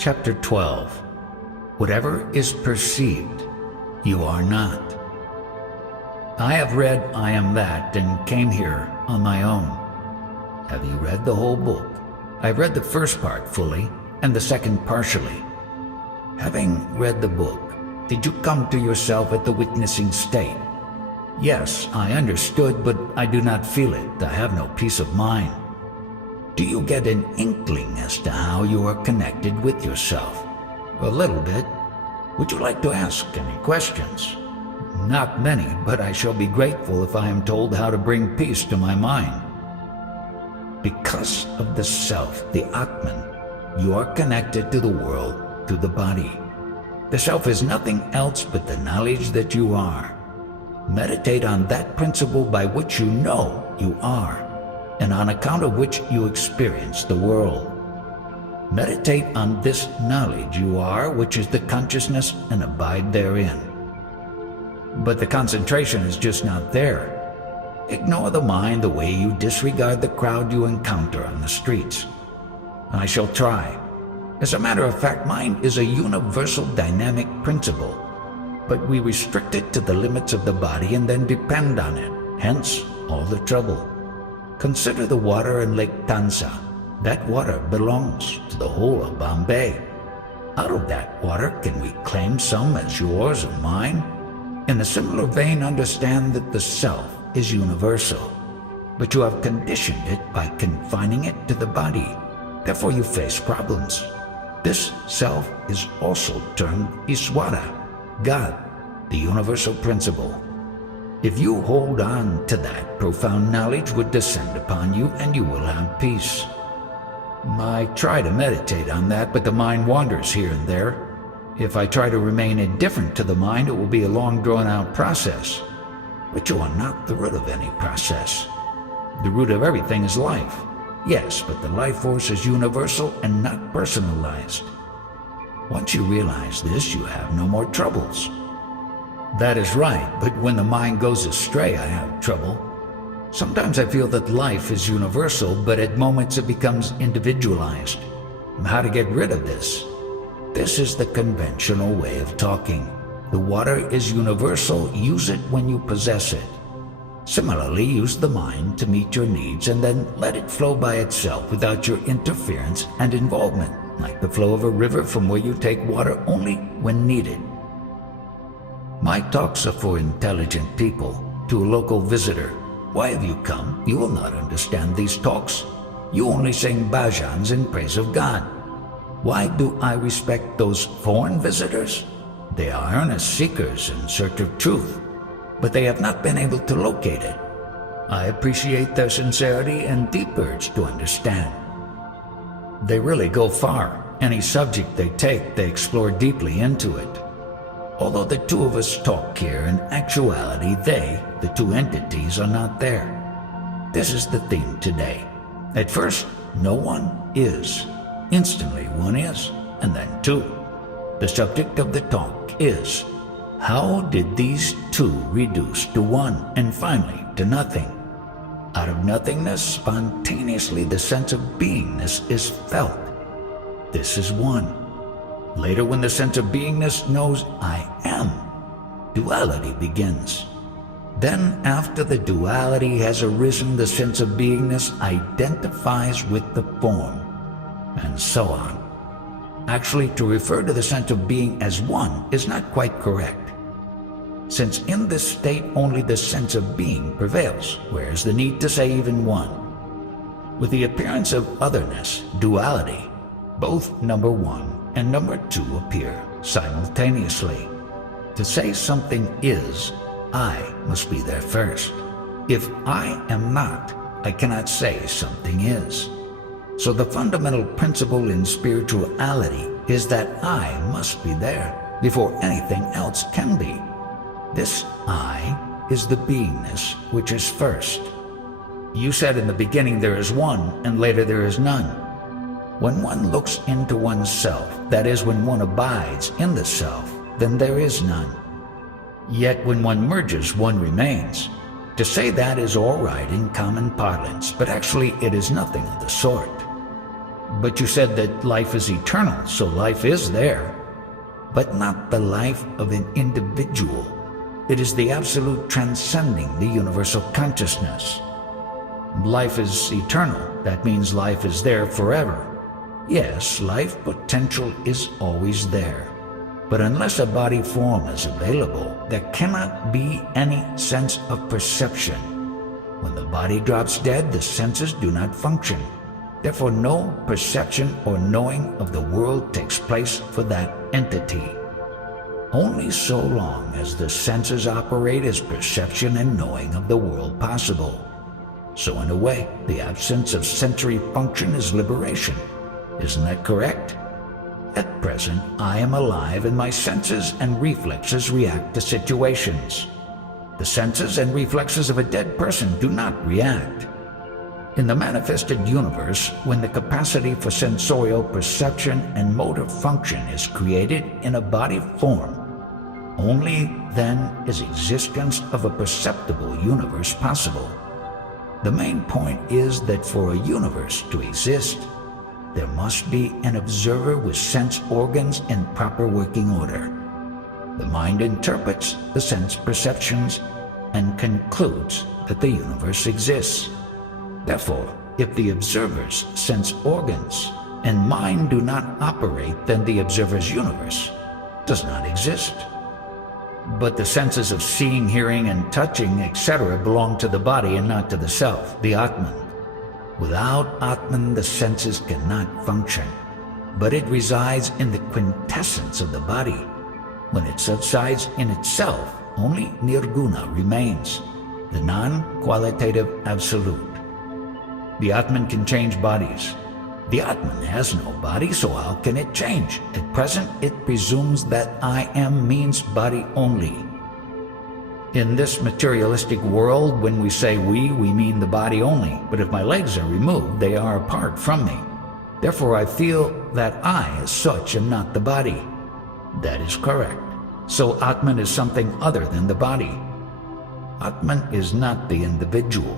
Chapter 12. Whatever is perceived, you are not. I have read I Am That and came here on my own. Have you read the whole book? I've read the first part fully and the second partially. Having read the book, did you come to yourself at the witnessing state? Yes, I understood, but I do not feel it. I have no peace of mind. Do you get an inkling as to how you are connected with yourself? A little bit. Would you like to ask any questions? Not many, but I shall be grateful if I am told how to bring peace to my mind. Because of the self, the Atman, you are connected to the world through the body. The self is nothing else but the knowledge that you are. Meditate on that principle by which you know you are, and on account of which you experience the world. Meditate on this knowledge you are, which is the consciousness, and abide therein. But the concentration is just not there. Ignore the mind the way you disregard the crowd you encounter on the streets. I shall try. As a matter of fact, mind is a universal dynamic principle, but we restrict it to the limits of the body and then depend on it, hence all the trouble. Consider the water in Lake Tansa. That water belongs to the whole of Bombay. Out of that water, can we claim some as yours or mine? In a similar vein, understand that the self is universal, but you have conditioned it by confining it to the body. Therefore you face problems. This self is also termed Iswara, God, the universal principle. If you hold on to that, profound knowledge would descend upon you and you will have peace. I try to meditate on that, but the mind wanders here and there. If I try to remain indifferent to the mind, it will be a long drawn-out process. But you are not the root of any process. The root of everything is life. Yes, but the life force is universal and not personalized. Once you realize this, you have no more troubles. That is right, but when the mind goes astray, I have trouble. Sometimes I feel that life is universal, but at moments it becomes individualized. How to get rid of this? This is the conventional way of talking. The water is universal, use it when you possess it. Similarly, use the mind to meet your needs and then let it flow by itself without your interference and involvement, like the flow of a river from where you take water only when needed. My talks are for intelligent people. To a local visitor, why have you come? You will not understand these talks. You only sing bhajans in praise of God. Why do I respect those foreign visitors? They are earnest seekers in search of truth, but they have not been able to locate it. I appreciate their sincerity and deep urge to understand. They really go far. Any subject they take, they explore deeply into it. Although the two of us talk here, in actuality they, the two entities, are not there. This is the theme today. At first, no one is. Instantly, one is, and then two. The subject of the talk is, how did these two reduce to one, and finally to nothing? Out of nothingness, spontaneously the sense of beingness is felt. This is one. Later, when the sense of beingness knows I am, duality begins. Then, after the duality has arisen, the sense of beingness identifies with the form, and so on. Actually, to refer to the sense of being as one is not quite correct, since in this state only the sense of being prevails, whereas the need to say even one. With the appearance of otherness, duality, both number one and number two appear simultaneously. To say something is, I must be there first. If I am not, I cannot say something is. So the fundamental principle in spirituality is that I must be there before anything else can be. This I is the beingness which is first. You said in the beginning there is one, and later there is none. When one looks into oneself, that is, when one abides in the self, then there is none. Yet when one merges, one remains. To say that is all right in common parlance, but actually it is nothing of the sort. But you said that life is eternal, so life is there. But not the life of an individual. It is the absolute transcending the universal consciousness. Life is eternal. That means life is there forever. Yes, life potential is always there. But unless a body form is available, there cannot be any sense of perception. When the body drops dead, the senses do not function. Therefore, no perception or knowing of the world takes place for that entity. Only so long as the senses operate is perception and knowing of the world possible. So in a way, the absence of sensory function is liberation. Isn't that correct? At present, I am alive and my senses and reflexes react to situations. The senses and reflexes of a dead person do not react. In the manifested universe, when the capacity for sensorial perception and motor function is created in a body form, only then is existence of a perceptible universe possible. The main point is that for a universe to exist, there must be an observer with sense organs in proper working order. The mind interprets the sense perceptions and concludes that the universe exists. Therefore, if the observer's sense organs and mind do not operate, then the observer's universe does not exist. But the senses of seeing, hearing, and touching, etc. belong to the body and not to the self, the Atman. Without Atman, the senses cannot function, but it resides in the quintessence of the body. When it subsides in itself, only Nirguna remains, the non-qualitative absolute. The Atman can change bodies. The Atman has no body, so how can it change? At present, it presumes that I am means body only. In this materialistic world, when we say we mean the body only. But if my legs are removed, they are apart from me. Therefore, I feel that I, as such, am not the body. That is correct. So Atman is something other than the body. Atman is not the individual.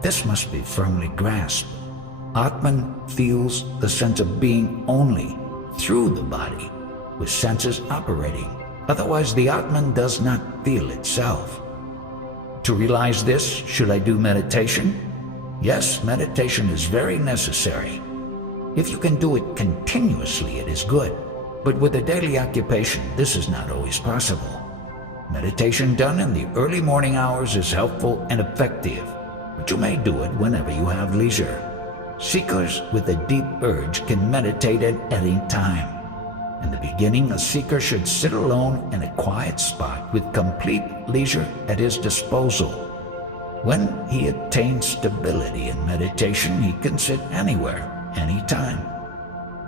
This must be firmly grasped. Atman feels the sense of being only through the body, with senses operating. Otherwise, the Atman does not feel itself. To realize this, should I do meditation? Yes, meditation is very necessary. If you can do it continuously, it is good. But with a daily occupation, this is not always possible. Meditation done in the early morning hours is helpful and effective, but you may do it whenever you have leisure. Seekers with a deep urge can meditate at any time. In the beginning, a seeker should sit alone in a quiet spot with complete leisure at his disposal. When he attains stability in meditation, he can sit anywhere, anytime.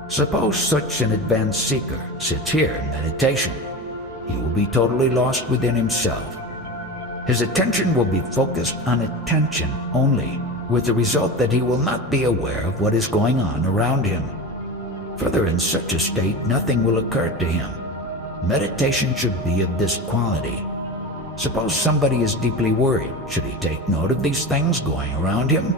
Suppose such an advanced seeker sits here in meditation. He will be totally lost within himself. His attention will be focused on attention only, with the result that he will not be aware of what is going on around him. Further, in such a state, nothing will occur to him. Meditation should be of this quality. Suppose somebody is deeply worried. Should he take note of these things going around him?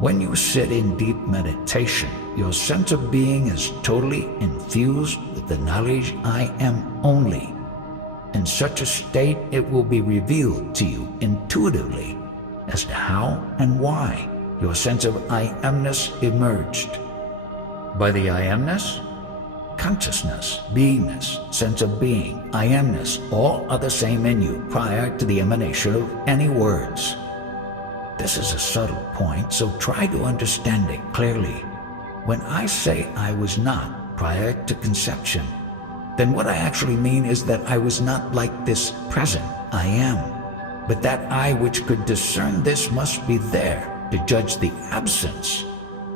When you sit in deep meditation, your sense of being is totally infused with the knowledge I am only. In such a state, it will be revealed to you intuitively as to how and why your sense of I amness emerged. By the I amness, consciousness, beingness, sense of being, I amness, all are the same in you prior to the emanation of any words. This is a subtle point, so try to understand it clearly. When I say I was not prior to conception, then what I actually mean is that I was not like this present I am, but that I which could discern this must be there to judge the absence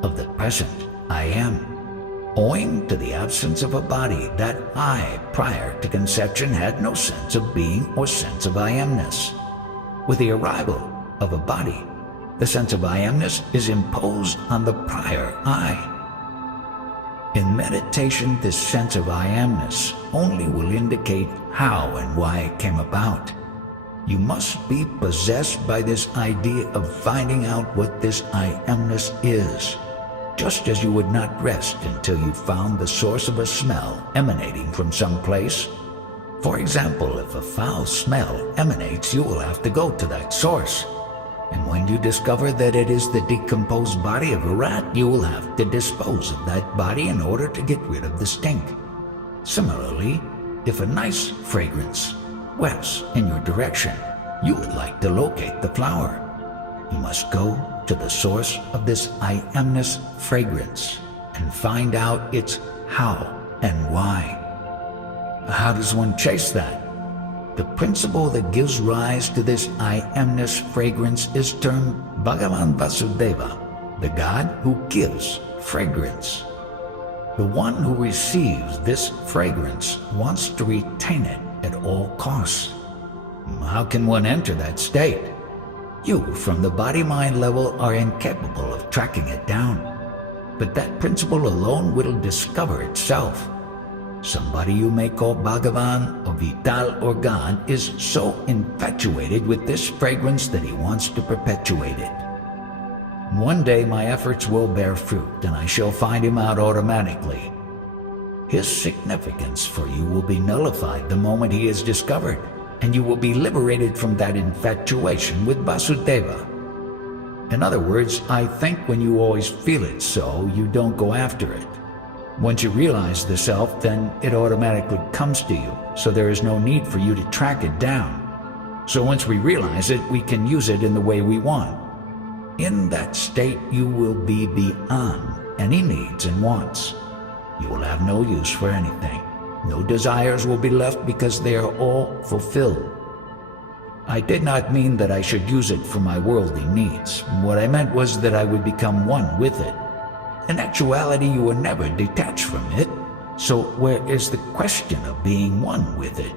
of the present I am. Owing to the absence of a body, that I, prior to conception, had no sense of being or sense of I amness. With the arrival of a body, the sense of I amness is imposed on the prior I. In meditation, this sense of I amness only will indicate how and why it came about. You must be possessed by this idea of finding out what this I amness is. just as you would not rest until you found the source of a smell emanating from some place. For example, if a foul smell emanates, you will have to go to that source. And when you discover that it is the decomposed body of a rat, you will have to dispose of that body in order to get rid of the stink. Similarly, if a nice fragrance wafts in your direction, you would like to locate the flower. You must go to the source of this I amness fragrance and find out its how and why. How does one chase that? The principle that gives rise to this I amness fragrance is termed Bhagavan Vasudeva, the God who gives fragrance. The one who receives this fragrance wants to retain it at all costs. How can one enter that state? You, from the body-mind level, are incapable of tracking it down. But that principle alone will discover itself. Somebody you may call Bhagavan or Vital or God is so infatuated with this fragrance that he wants to perpetuate it. One day my efforts will bear fruit and I shall find him out automatically. His significance for you will be nullified the moment he is discovered, and you will be liberated from that infatuation with Vasudeva. In other words, I think when you always feel it so, you don't go after it. Once you realize the self, then it automatically comes to you, so there is no need for you to track it down. So once we realize it, we can use it in the way we want. In that state, you will be beyond any needs and wants. You will have no use for anything. No desires will be left because they are all fulfilled. I did not mean that I should use it for my worldly needs. What I meant was that I would become one with it. In actuality, you were never detached from it, so where is the question of being one with it?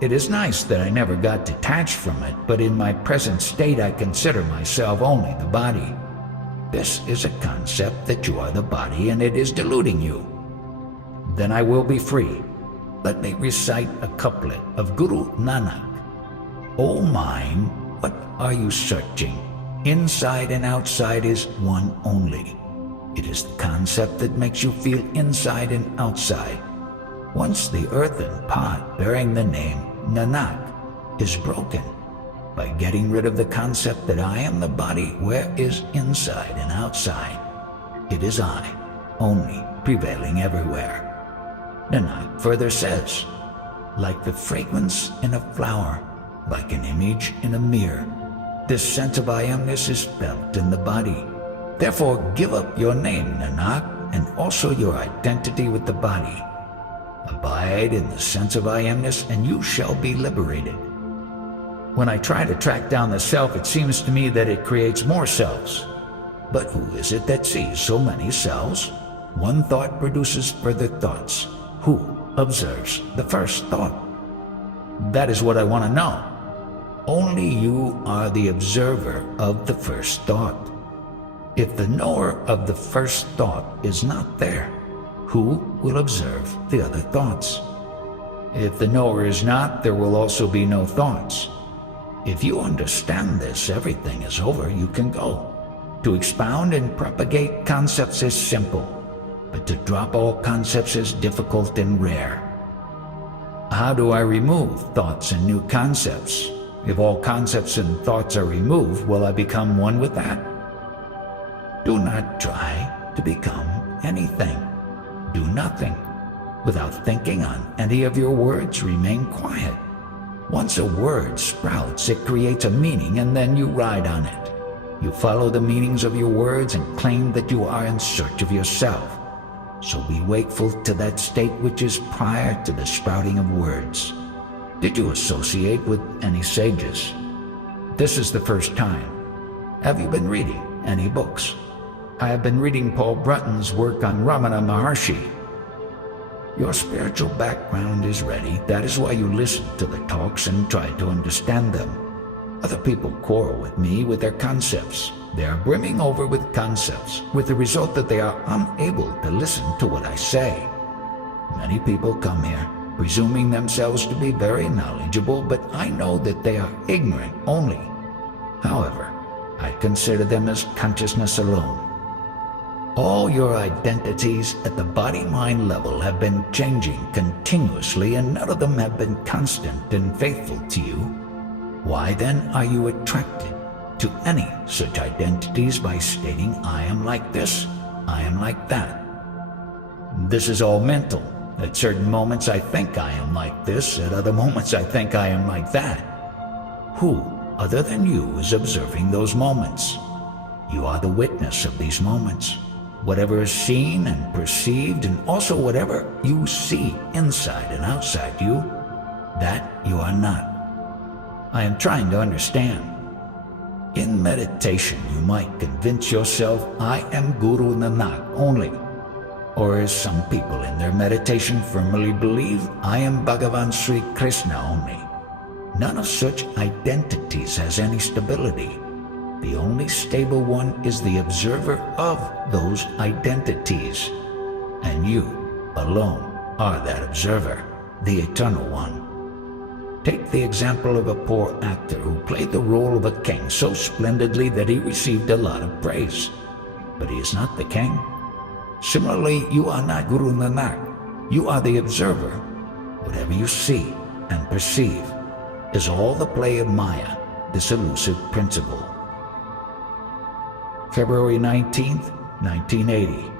It is nice that I never got detached from it, but in my present state I consider myself only the body. This is a concept that you are the body and it is deluding you. Then I will be free. Let me recite a couplet of Guru Nanak. O mind, what are you searching? Inside and outside is one only. It is the concept that makes you feel inside and outside. Once the earthen pot bearing the name Nanak is broken, by getting rid of the concept that I am the body, where is inside and outside? It is I, only, prevailing everywhere. Nanak further says, like the fragrance in a flower, like an image in a mirror, this sense of I amness is felt in the body. Therefore, give up your name, Nanak, and also your identity with the body. Abide in the sense of I amness, and you shall be liberated. When I try to track down the self, it seems to me that it creates more selves. But who is it that sees so many selves? One thought produces further thoughts. Who observes the first thought? That is what I want to know. Only you are the observer of the first thought. If the knower of the first thought is not there, who will observe the other thoughts? If the knower is not, there will also be no thoughts. If you understand this, everything is over, you can go. To expound and propagate concepts is simple, but to drop all concepts is difficult and rare. How do I remove thoughts and new concepts? If all concepts and thoughts are removed, will I become one with that? Do not try to become anything. Do nothing. Without thinking on any of your words, remain quiet. Once a word sprouts, it creates a meaning and then you ride on it. You follow the meanings of your words and claim that you are in search of yourself. So be wakeful to that state which is prior to the sprouting of words. Did you associate with any sages? This is the first time. Have you been reading any books? I have been reading Paul Brunton's work on Ramana Maharshi. Your spiritual background is ready. That is why you listen to the talks and try to understand them. Other people quarrel with me with their concepts. They are brimming over with concepts, with the result that they are unable to listen to what I say. Many people come here, presuming themselves to be very knowledgeable, but I know that they are ignorant only. However, I consider them as consciousness alone. All your identities at the body-mind level have been changing continuously, and none of them have been constant and faithful to you. Why then are you attracted to any such identities by stating, I am like this, I am like that? This is all mental. At certain moments I think I am like this, at other moments I think I am like that. Who, other than you, is observing those moments? You are the witness of these moments. Whatever is seen and perceived, and also whatever you see inside and outside you, that you are not. I am trying to understand. In meditation, you might convince yourself, I am Guru Nanak only. Or as some people in their meditation firmly believe, I am Bhagavan Sri Krishna only. None of such identities has any stability. The only stable one is the observer of those identities. And you alone are that observer, the eternal one. Take the example of a poor actor who played the role of a king so splendidly that he received a lot of praise. But he is not the king. Similarly, you are not Guru Nanak. You are the observer. Whatever you see and perceive is all the play of Maya, this elusive principle. February 19th, 1980.